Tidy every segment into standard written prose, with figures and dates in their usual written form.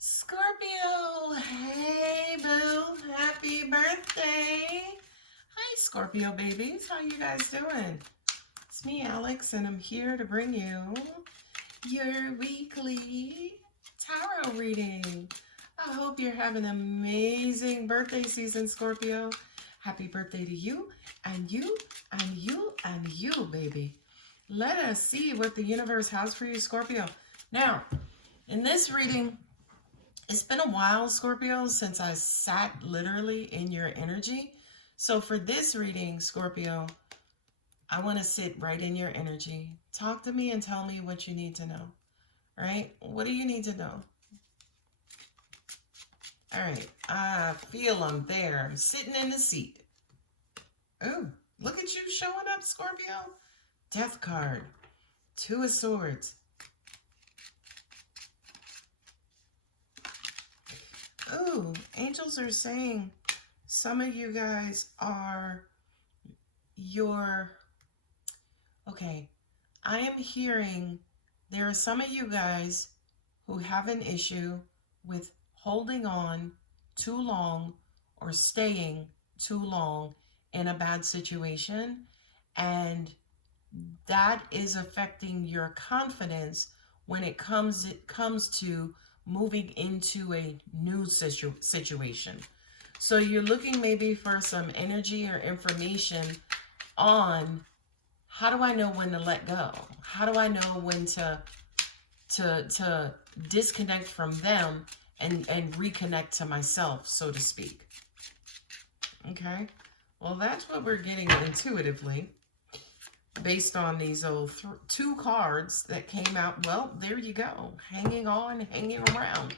Scorpio, hey boo, happy birthday. Hi Scorpio babies, how you guys doing? It's me Alex and I'm here to bring you your weekly tarot reading. I hope you're having an amazing birthday season, Scorpio. Happy birthday to you and you and you and you, baby. Let us see what the universe has for you, Scorpio. Now, in this reading, it's been a while, Scorpio, since I sat literally in your energy. So for this reading, Scorpio, I want to sit right in your energy. Talk to me and tell me what you need to know. Right? What do you need to know? All right. I feel I'm there. I'm sitting in the seat. Oh, look at you showing up, Scorpio. Death card. Two of Swords. Ooh, angels are saying some of you guys are okay, I am hearing there are some of you guys who have an issue with holding on too long or staying too long in a bad situation, and that is affecting your confidence when it comes to moving into a new situation. So you're looking maybe for some energy or information on how do I know when to let go? How do I know when to disconnect from them and reconnect to myself, so to speak? Okay, well, that's what we're getting intuitively based on these old two cards that came out. Well, there you go. Hanging on, hanging around.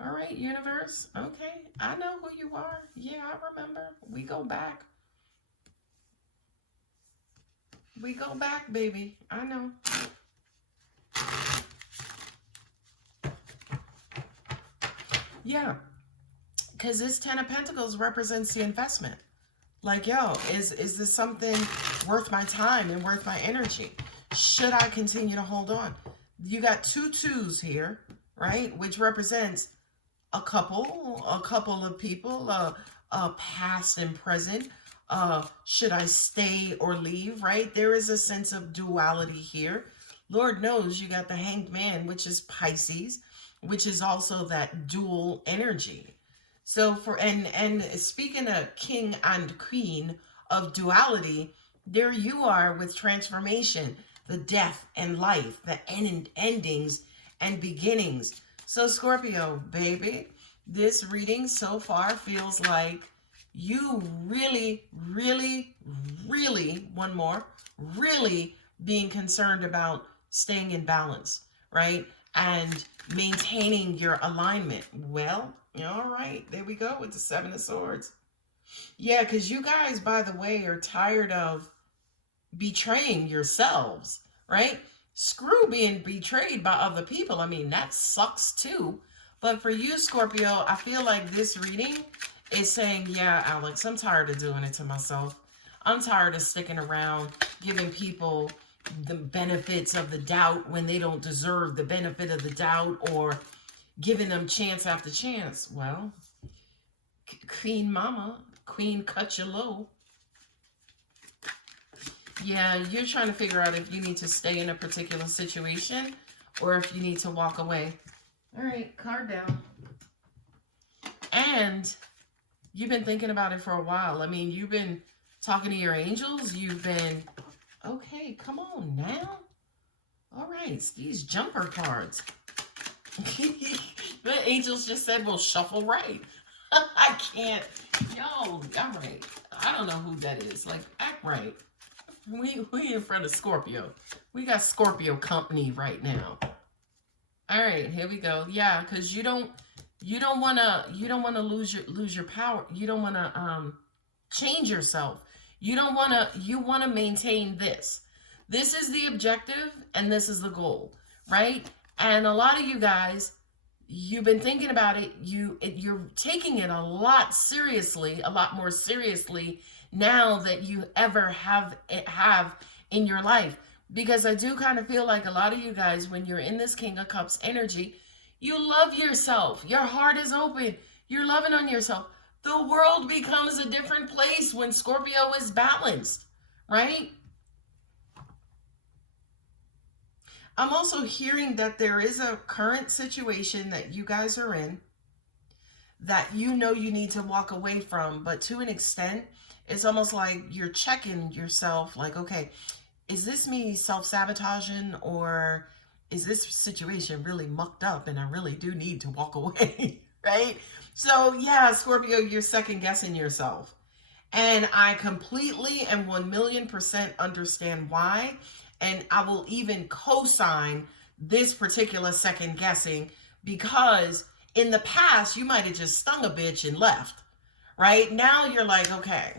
All right, universe. Okay, I know who you are. Yeah, I remember. We go back. We go back, baby. I know. Yeah, because this Ten of Pentacles represents the investment. Like, yo, is this something worth my time and worth my energy? Should I continue to hold on? You got two twos here, right? Which represents a couple of people, past and present. Should I stay or leave, right? There is a sense of duality here. Lord knows you got the Hanged Man, which is Pisces, which is also that dual energy. So and speaking of king and queen of duality, there you are with transformation, the death and life, the endings and beginnings. So Scorpio, baby, this reading so far feels like you really, really, really, one more, really being concerned about staying in balance, right? And maintaining your alignment. Well, all right, there we go with the Seven of Swords. Yeah, because you guys, by the way, are tired of betraying yourselves, right? Screw being betrayed by other people. I mean, that sucks too. But for you, Scorpio, I feel like this reading is saying, yeah, Alex, I'm tired of doing it to myself. I'm tired of sticking around, giving people the benefits of the doubt when they don't deserve the benefit of the doubt, or giving them chance after chance. Well, Queen Mama, Queen cut you low. Yeah, you're trying to figure out if you need to stay in a particular situation or if you need to walk away. All right, card down. And you've been thinking about it for a while. I mean, you've been talking to your angels. You've been, okay, come on now. All right, these jumper cards. The angels just said, well, shuffle right. I can't. Yo, all right. I don't know who that is. Like, act right. We in front of Scorpio. We got Scorpio company right now. All right, here we go. Yeah, because you don't want to lose your power. You don't want to change yourself. You want to maintain this. This is the objective and this is the goal, right? And a lot of you guys, you've been thinking about it. You're taking it a lot more seriously now that you ever have in your life. Because I do kind of feel like a lot of you guys, when you're in this King of Cups energy, You love yourself. Your heart is open. You're loving on yourself. The world becomes a different place when Scorpio is balanced, right? I'm also hearing that there is a current situation that you guys are in that you know you need to walk away from, but to an extent, it's almost like you're checking yourself like, okay, is this me self-sabotaging, or is this situation really mucked up and I really do need to walk away, right? So yeah, Scorpio, you're second guessing yourself. And I completely and 1,000,000% understand why. And I will even co-sign this particular second guessing, because in the past, you might have just stung a bitch and left, right? Now you're like, okay,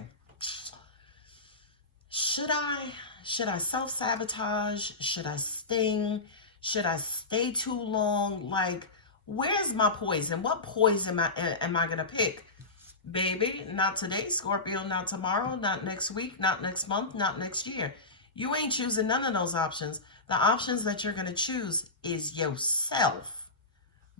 should I self-sabotage? Should I sting? Should I stay too long? Like, where's my poison? What poison am I going to pick? Baby, not today, Scorpio, not tomorrow, not next week, not next month, not next year. You ain't choosing none of those options. The options that you're going to choose is yourself.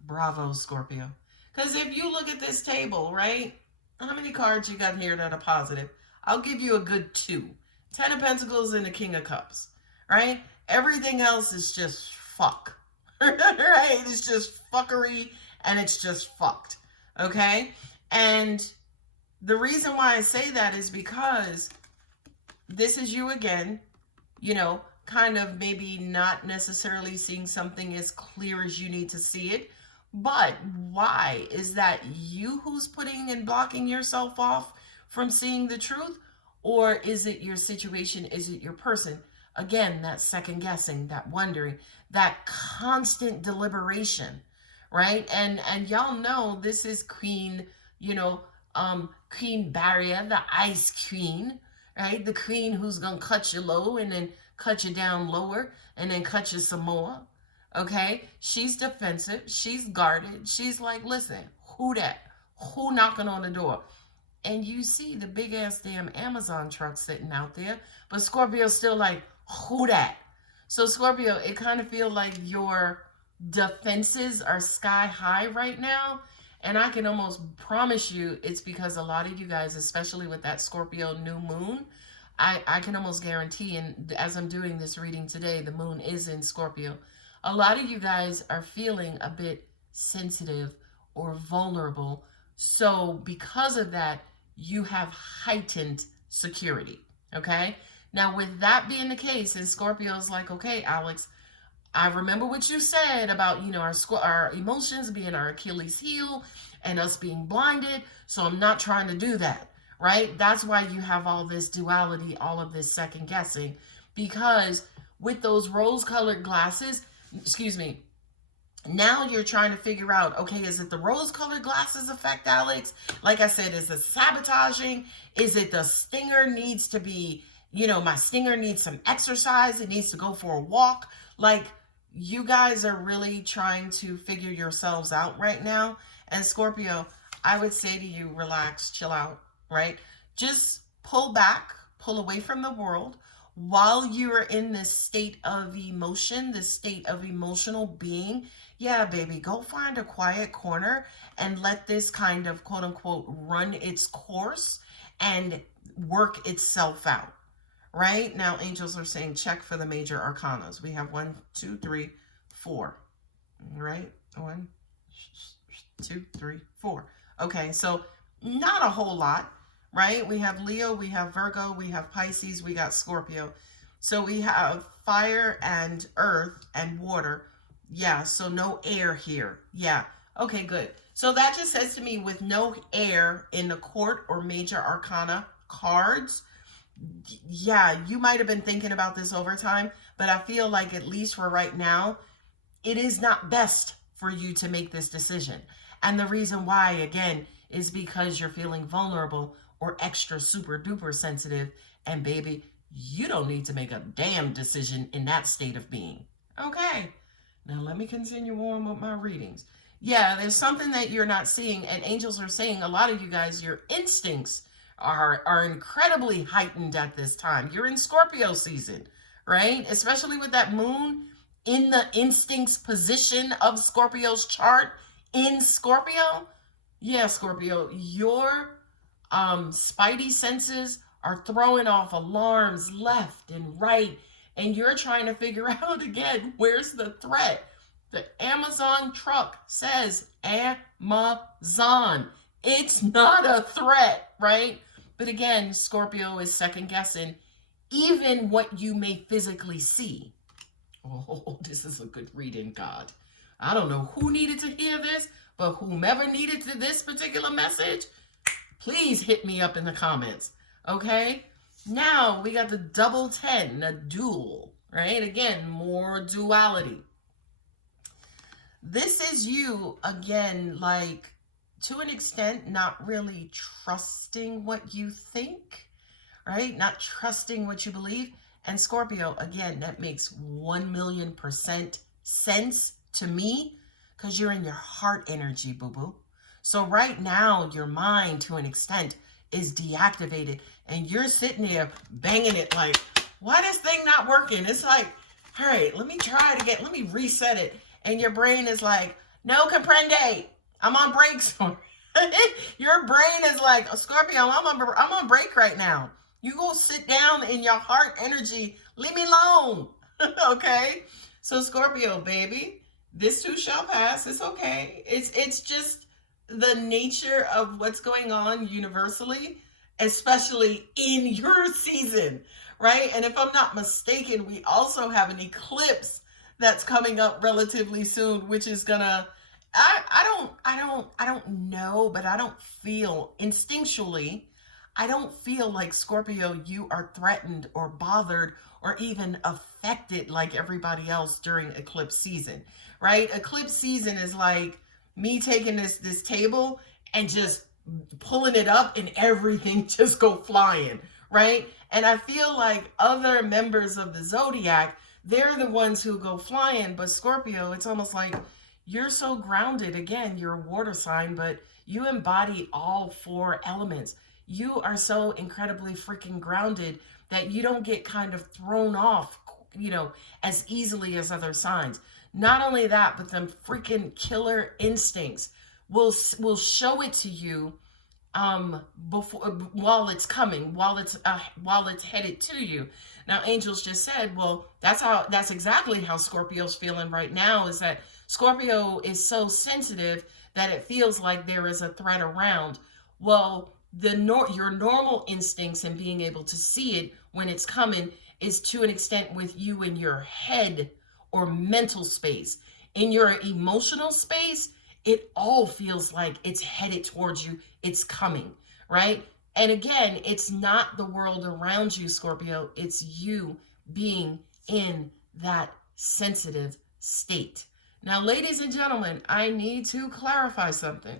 Bravo, Scorpio. Because if you look at this table, right? How many cards you got here that are positive? I'll give you a good 2. 10 of Pentacles and the King of Cups, right? Everything else is just fuck, right? It's just fuckery and it's just fucked, okay? And the reason why I say that is because this is you again, you know, kind of maybe not necessarily seeing something as clear as you need to see it. But why? Is that you who's putting and blocking yourself off from seeing the truth? Or is it your situation? Is it your person? Again, that second guessing, that wondering, that constant deliberation, right? And y'all know this is Queen, you know, Queen Barrier, the Ice Queen, right? The queen who's gonna cut you low and then cut you down lower and then cut you some more. Okay? She's defensive. She's guarded. She's like, listen, who that? Who knocking on the door? And you see the big ass damn Amazon truck sitting out there, but Scorpio's still like, who that? So Scorpio, it kind of feels like your defenses are sky high right now. And I can almost promise you it's because a lot of you guys, especially with that Scorpio new moon, I can almost guarantee, and as I'm doing this reading today, the moon is in Scorpio. A lot of you guys are feeling a bit sensitive or vulnerable. So because of that, you have heightened security, okay? Now, with that being the case, and Scorpio's like, okay, Alex, I remember what you said about, you know, our emotions being our Achilles heel and us being blinded, so I'm not trying to do that, right? That's why you have all this duality, all of this second guessing, because with those rose-colored glasses, excuse me, now you're trying to figure out, okay, is it the rose-colored glasses effect, Alex? Like I said, is it sabotaging? Is it the stinger needs to be, you know, my stinger needs some exercise. It needs to go for a walk. Like, you guys are really trying to figure yourselves out right now. And Scorpio, I would say to you, relax, chill out, right? Just pull back, pull away from the world. While you're in this state of emotion, this state of emotional being, yeah, baby, go find a quiet corner and let this kind of quote unquote run its course and work itself out. Right now, angels are saying check for the major arcanas. We have 1, 2, 3, 4. Right? 1, 2, 3, 4. Okay, so not a whole lot. Right? We have Leo, we have Virgo, we have Pisces, we got Scorpio. So we have fire and earth and water. Yeah, so no air here. Yeah. Okay, good. So that just says to me, with no air in the court or major arcana cards, yeah, you might have been thinking about this over time, but I feel like at least for right now, it is not best for you to make this decision. And the reason why, again, is because you're feeling vulnerable or extra super duper sensitive. And baby, you don't need to make a damn decision in that state of being. Okay, now let me continue on with my readings. Yeah, there's something that you're not seeing, and angels are saying a lot of you guys, your instincts are incredibly heightened at this time. You're in Scorpio season, right? Especially with that moon in the instincts position of Scorpio's chart in Scorpio, yeah, Scorpio, your spidey senses are throwing off alarms left and right, and you're trying to figure out again, where's the threat? The Amazon truck says Amazon. It's not a threat, right? But again, Scorpio is second guessing even what you may physically see. Oh, this is a good reading, God. I don't know who needed to hear this, but whomever needed to this particular message, please hit me up in the comments, okay? Now, we got the double 10, a dual, right? Again, more duality. This is you, again, like, to an extent, not really trusting what you think, right? Not trusting what you believe. And Scorpio, again, that makes 1,000,000% sense to me because you're in your heart energy, boo-boo. So right now, your mind, to an extent, is deactivated. And you're sitting there banging it like, why this thing not working? It's like, all right, let me reset it. And your brain is like, no comprende. I'm on break. Your brain is like, Scorpio, I'm on break right now. You go sit down in your heart energy. Leave me alone. Okay? So Scorpio, baby, this too shall pass. It's okay. It's just the nature of what's going on universally, especially in your season, right? And if I'm not mistaken, we also have an eclipse that's coming up relatively soon, which is gonna, I don't know, but I don't feel instinctually, I don't feel like, Scorpio, you are threatened or bothered or even affected like everybody else during eclipse season, right? Eclipse season is like me taking this table and just pulling it up and everything just go flying, right? And I feel like other members of the zodiac, they're the ones who go flying, but Scorpio, it's almost like you're so grounded. Again, you're a water sign, but you embody all four elements. You are so incredibly freaking grounded that you don't get kind of thrown off, as easily as other signs. Not only that, but them freaking killer instincts will show it to you before, while it's coming, while it's headed to you. Now, angels just said, well, that's exactly how Scorpio's feeling right now, is that Scorpio is so sensitive that it feels like there is a threat around. Well, your normal instincts and being able to see it when it's coming is to an extent with you in your head or mental space. In your emotional space, it all feels like it's headed towards you. It's coming, right? And again, it's not the world around you, Scorpio. It's you being in that sensitive state. Now, ladies and gentlemen, I need to clarify something.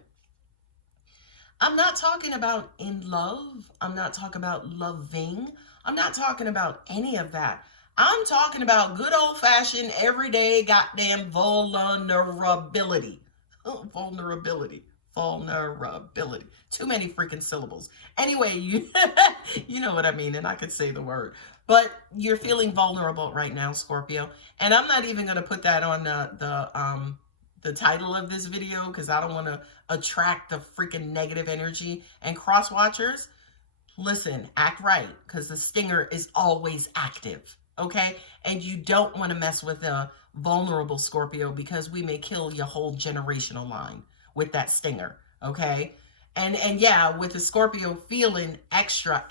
I'm not talking about in love. I'm not talking about loving. I'm not talking about any of that. I'm talking about good old-fashioned, everyday, goddamn vulnerability. Vulnerability. Too many freaking syllables. Anyway, you know what I mean, and I could say the word. But you're feeling vulnerable right now, Scorpio. And I'm not even going to put that on the title of this video because I don't want to attract the freaking negative energy. And cross watchers, listen, act right, because the stinger is always active, okay? And you don't want to mess with a vulnerable Scorpio because we may kill your whole generational line with that stinger, okay? And yeah, with the Scorpio feeling extra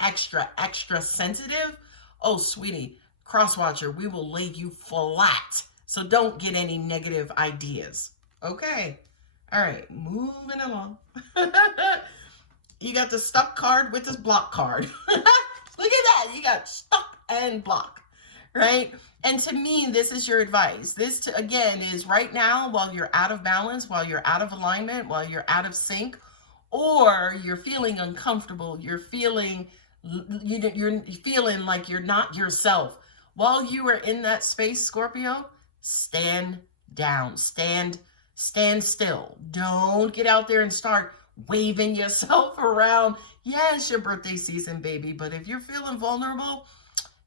sensitive, oh, sweetie, crosswatcher, we will lay you flat. So don't get any negative ideas, okay? All right, moving along. You got the stuck card with this block card. Look at that. You got stuck and block, right? And to me, this is your advice. This, again, is right now, while you're out of balance, while you're out of alignment, while you're out of sync, or you're feeling uncomfortable, you're feeling like you're not yourself. While you are in that space, Scorpio, stand down, stand still. Don't get out there and start waving yourself around. Yeah, it's your birthday season, baby, but if you're feeling vulnerable,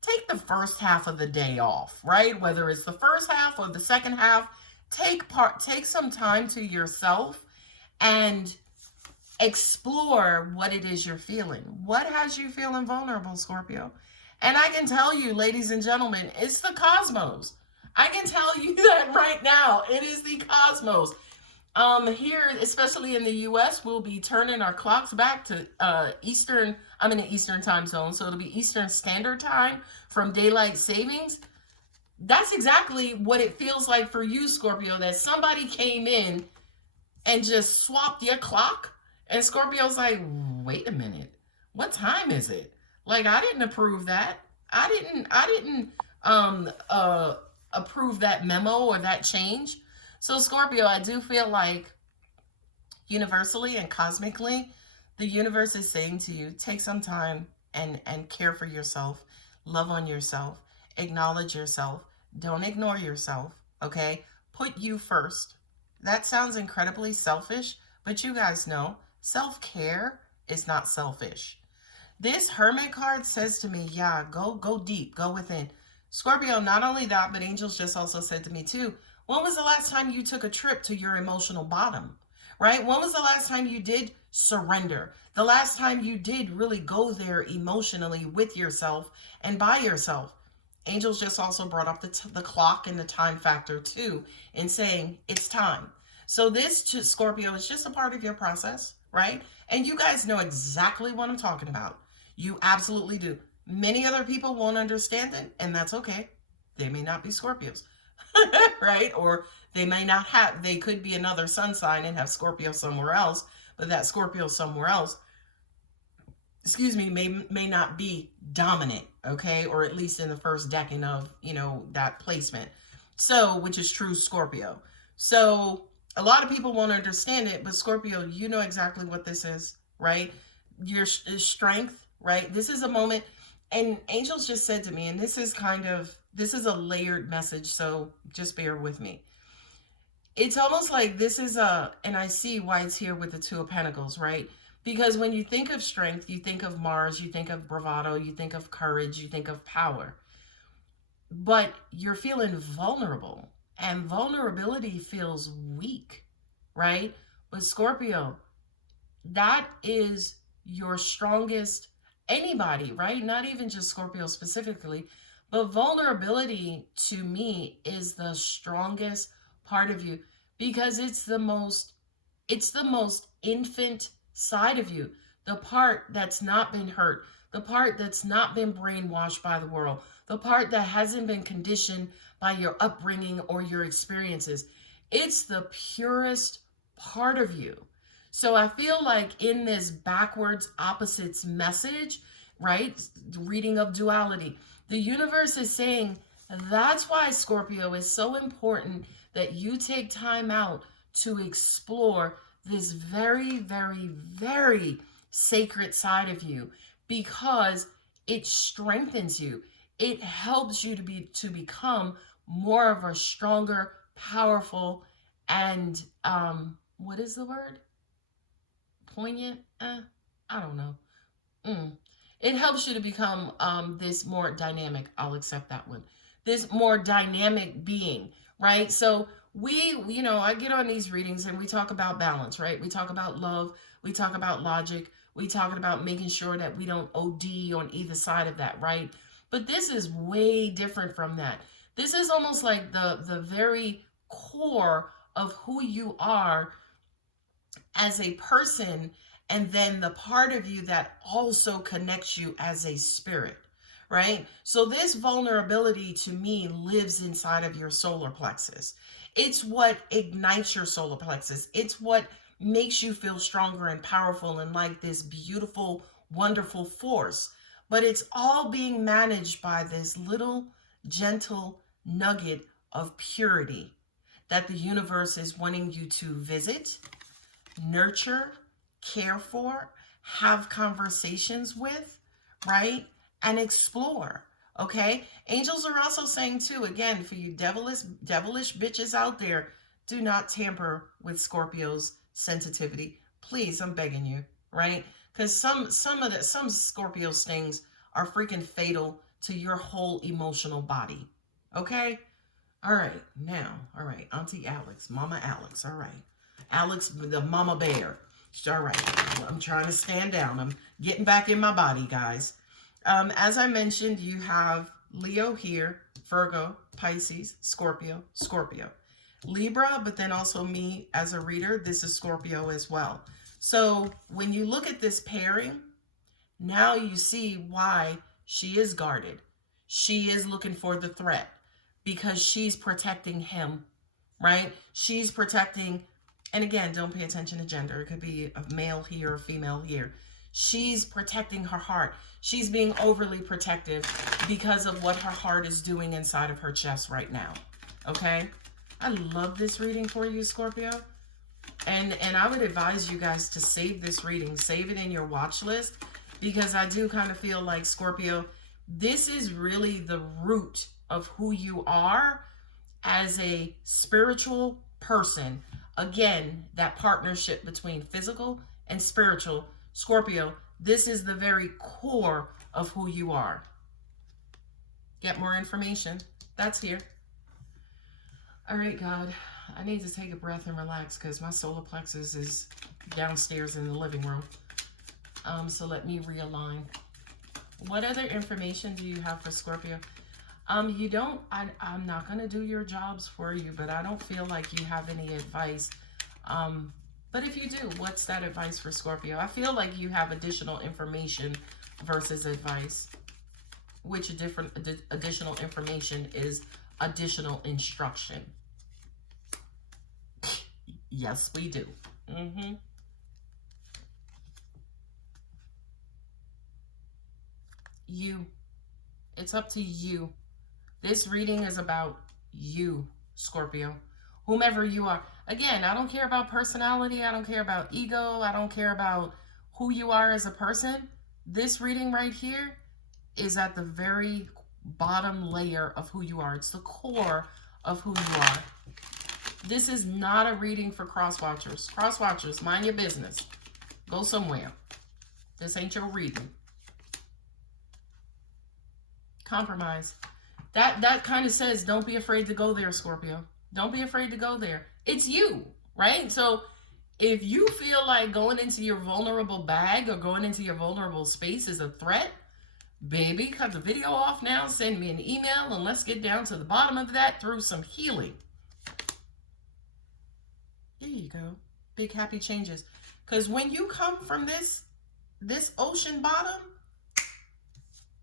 take the first half of the day off, right? Whether it's the first half or the second half, take some time to yourself and explore what it is you're feeling. What has you feeling vulnerable, Scorpio? And I can tell you, ladies and gentlemen, it's the cosmos. I can tell you that right now. It is the cosmos. Here, especially in the US, we'll be turning our clocks back to Eastern. I'm in the Eastern time zone, so it'll be Eastern Standard Time from daylight savings. That's exactly what it feels like for you, Scorpio, that somebody came in and just swapped your clock. And Scorpio's like, wait a minute, what time is it? Like, I didn't approve that. I didn't approve that memo or that change. So Scorpio, I do feel like universally and cosmically, the universe is saying to you, take some time and care for yourself, love on yourself, acknowledge yourself, don't ignore yourself, okay? Put you first. That sounds incredibly selfish, but you guys know self-care is not selfish. This Hermit card says to me, yeah, go deep, go within. Scorpio, not only that, but angels just also said to me too, when was the last time you took a trip to your emotional bottom, right? When was the last time you did surrender? The last time you did really go there emotionally with yourself and by yourself? Angels just also brought up the clock and the time factor too in saying it's time. So this, Scorpio, is just a part of your process, right? And you guys know exactly what I'm talking about. You absolutely do. Many other people won't understand it, and that's okay. They may not be Scorpios, right? Or they may not have, they could be another sun sign and have Scorpio somewhere else, but that Scorpio somewhere else, excuse me, may not be dominant, okay? Or at least in the first decan of, that placement. So, which is true Scorpio. So, a lot of people won't understand it, but Scorpio, you know exactly what this is, right? Your strength, right? This is a moment, and angels just said to me, and this is a layered message, so just bear with me. It's almost like this is and I see why it's here with the Two of Pentacles, right? Because when you think of strength, you think of Mars, you think of bravado, you think of courage, you think of power. But you're feeling vulnerable, and vulnerability feels weak, right? But Scorpio, that is your strongest, anybody, right? Not even just Scorpio specifically, but vulnerability to me is the strongest part of you because it's the most infant side of you, the part that's not been hurt, the part that's not been brainwashed by the world, the part that hasn't been conditioned by your upbringing or your experiences. It's the purest part of you. So I feel like in this backwards opposites message, right? Reading of duality, the universe is saying that's why, Scorpio, is so important that you take time out to explore this very, very, very sacred side of you because it strengthens you. It helps you to become more of a stronger, powerful, and what is the word? Poignant? I don't know. It helps you to become this more dynamic. I'll accept that one. This more dynamic being, right? So I get on these readings and we talk about balance, right? We talk about love. We talk about logic. We talk about making sure that we don't OD on either side of that, right? But this is way different from that. This is almost like the very core of who you are as a person, and then the part of you that also connects you as a spirit, right? So this vulnerability to me lives inside of your solar plexus. It's what ignites your solar plexus. It's what makes you feel stronger and powerful and like this beautiful, wonderful force. But it's all being managed by this little gentle nugget of purity that the universe is wanting you to visit, nurture, care for, have conversations with, right? And explore, okay? Angels are also saying too, again, for you devilish bitches out there, do not tamper with Scorpio's sensitivity. Please, I'm begging you, right? Because some Scorpio stings are freaking fatal to your whole emotional body. Okay? All right. Now, all right. Auntie Alex, Mama Alex. All right. Alex, the mama bear. All right. I'm trying to stand down. I'm getting back in my body, guys. As I mentioned, you have Leo here, Virgo, Pisces, Scorpio, Scorpio. Libra, but then also me as a reader, this is Scorpio as well. So when you look at this pairing, now you see why she is guarded. She is looking for the threat because she's protecting him, right? She's protecting, and again, don't pay attention to gender. It could be a male here or female here. She's protecting her heart. She's being overly protective because of what her heart is doing inside of her chest right now, okay? I love this reading for you, Scorpio. And I would advise you guys to save this reading. Save it in your watch list because I do kind of feel like, Scorpio, this is really the root of who you are as a spiritual person. Again, that partnership between physical and spiritual. Scorpio, this is the very core of who you are. Get more information. That's here. All right, God, I need to take a breath and relax because my solar plexus is downstairs in the living room. So let me realign. What other information do you have for Scorpio? You don't, I'm not going to do your jobs for you, but I don't feel like you have any advice. But if you do, what's that advice for Scorpio? I feel like you have additional information versus advice, which additional information is additional instruction. Yes, we do. You. It's up to you. This reading is about you, Scorpio. Whomever you are. Again, I don't care about personality. I don't care about ego. I don't care about who you are as a person. This reading right here is at the very bottom layer of who you are. It's the core of who you are. This is not a reading for cross-watchers. Cross-watchers, mind your business. Go somewhere. This ain't your reading. Compromise. That kind of says, don't be afraid to go there, Scorpio. Don't be afraid to go there. It's you, right? So if you feel like going into your vulnerable bag or going into your vulnerable space is a threat, baby, cut the video off now, send me an email, and let's get down to the bottom of that through some healing. There you go. Big happy changes. Because when you come from this ocean bottom,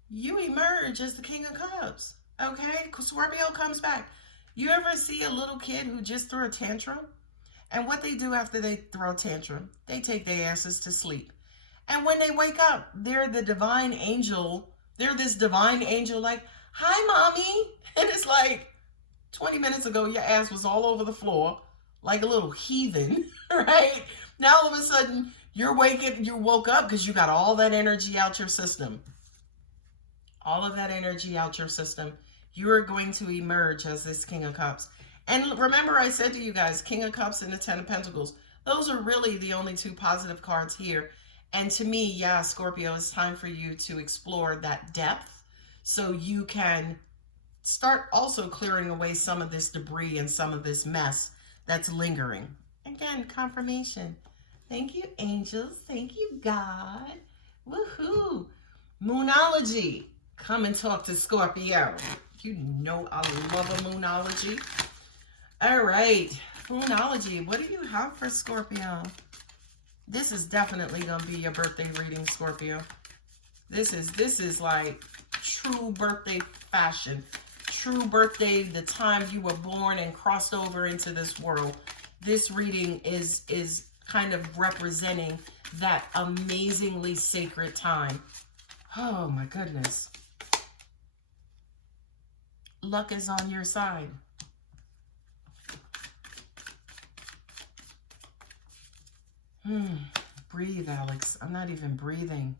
you emerge as the King of Cups. Okay? Scorpio comes back. You ever see a little kid who just threw a tantrum? And what they do after they throw a tantrum, they take their asses to sleep. And when they wake up, they're the divine angel. They're this divine angel like, hi, mommy. And it's like, 20 minutes ago, your ass was all over the floor like a little heathen, right? Now all of a sudden, you woke up because you got all that energy out your system. All of that energy out your system. You are going to emerge as this King of Cups. And remember I said to you guys, King of Cups and the Ten of Pentacles, those are really the only two positive cards here. And to me, yeah, Scorpio, it's time for you to explore that depth so you can start also clearing away some of this debris and some of this mess that's lingering. Again, confirmation. Thank you, angels. Thank you, God. Woohoo. Moonology. Come and talk to Scorpio. You know I love a Moonology. All right. Moonology. What do you have for Scorpio? This is definitely going to be your birthday reading, Scorpio. This is like true birthday fashion. True birthday, the time you were born and crossed over into this world. This reading is kind of representing that amazingly sacred time. Oh my goodness. Luck is on your side. Breathe, Alex. I'm not even breathing.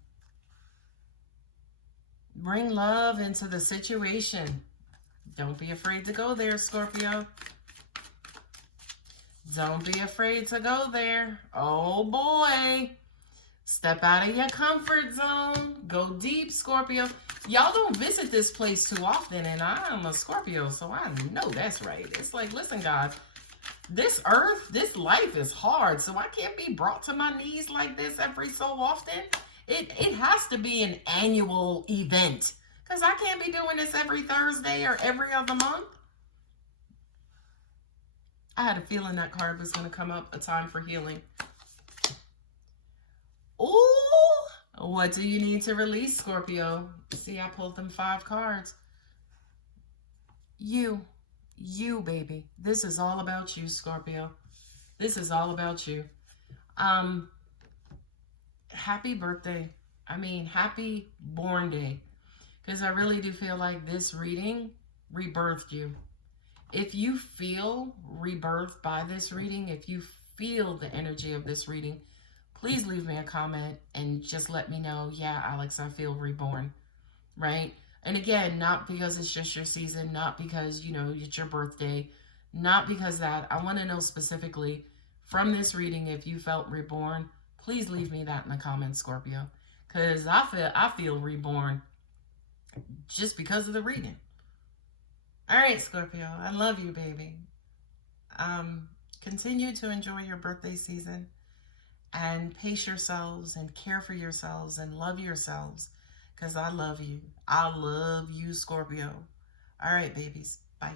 Bring love into the situation. Don't be afraid to go there, Scorpio. Don't be afraid to go there. Oh boy. Step out of your comfort zone. Go deep, Scorpio. Y'all don't visit this place too often, and I'm a Scorpio, so I know that's right. It's like, listen, guys, this earth, this life is hard, so I can't be brought to my knees like this every so often. It has to be an annual event, because I can't be doing this every Thursday or every other month. I had a feeling that card was going to come up, a time for healing. Ooh, what do you need to release, Scorpio? See, I pulled them 5 cards. You, baby. This is all about you, Scorpio. This is all about you. Happy birthday. I mean, happy born day. Because I really do feel like this reading rebirthed you. If you feel rebirthed by this reading, if you feel the energy of this reading, please leave me a comment and just let me know, yeah, Alex, I feel reborn, right? And again, not because it's just your season, not because, you know, it's your birthday, not because that. I want to know specifically from this reading, if you felt reborn, please leave me that in the comments, Scorpio, because I feel reborn just because of the reading. All right, Scorpio, I love you, baby. Continue to enjoy your birthday season and pace yourselves and care for yourselves and love yourselves, because I love you. I love you, Scorpio. All right, babies. Bye.